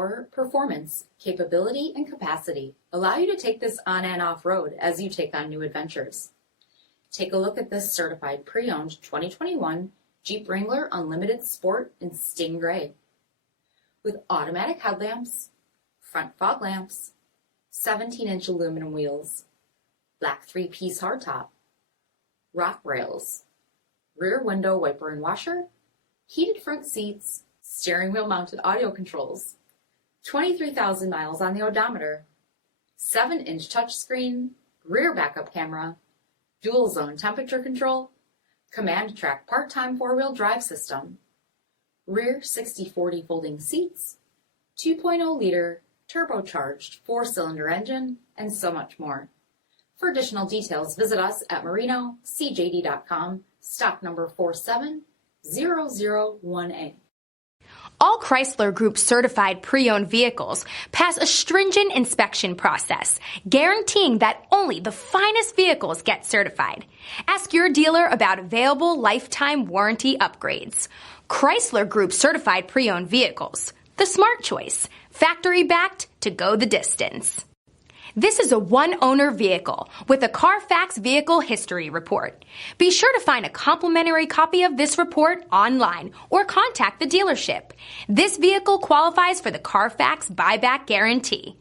Power, performance, capability, and capacity allow you to take this on and off road as you take on new adventures. Take a look at this certified pre-owned 2021 Jeep Wrangler Unlimited Sport in Sting Gray. With automatic headlamps, front fog lamps, 17-inch aluminum wheels, black 3-piece hardtop, rock rails, rear window wiper and washer, heated front seats, steering wheel mounted audio controls, 23,000 miles on the odometer, 7-inch touchscreen, rear backup camera, dual zone temperature control, command track part-time 4-wheel drive system, rear 60/40 folding seats, 2.0-liter turbocharged 4-cylinder engine, and so much more. For additional details, visit us at MarinoCJD.com, stock number 47001A. All Chrysler Group certified pre-owned vehicles pass a stringent inspection process, guaranteeing that only the finest vehicles get certified. Ask your dealer about available lifetime warranty upgrades. Chrysler Group certified pre-owned vehicles, the smart choice, factory backed to go the distance. This is a one-owner vehicle with a CARFAX vehicle history report. Be sure to find a complimentary copy of this report online or contact the dealership. This vehicle qualifies for the CARFAX buyback guarantee.